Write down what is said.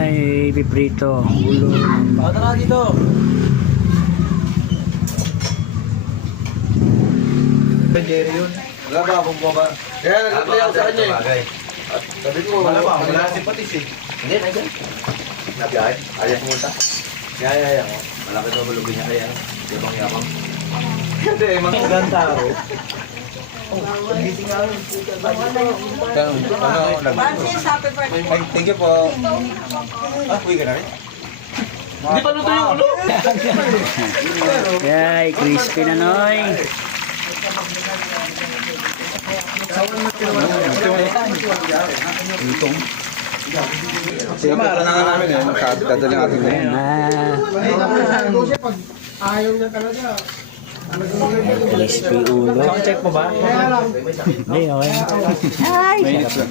Ay, piprito. Ulo. Tara dito. Jerry yun. Wala ba akong baba? Kaya nag-play ako sa kanya eh. At sabi ko, Wala ba? Wala si Patis eh. Hindi, nandiyan. Nabiyahe? Ayos mo ta? Yaya ko. Malaki daw bulugin niya kaya. Yabang-yabang. Hindi, magaganda ako. Thank you po. Uwi ka na rin? Hindi pa luto yung ulo. Yay, crispy na noy. Lutong. Sige, para na nga namin eh. Magkadali natin eh. Ayan na. Crispy ulo. Check mo ba? Hindi, okay. Ay, sarap.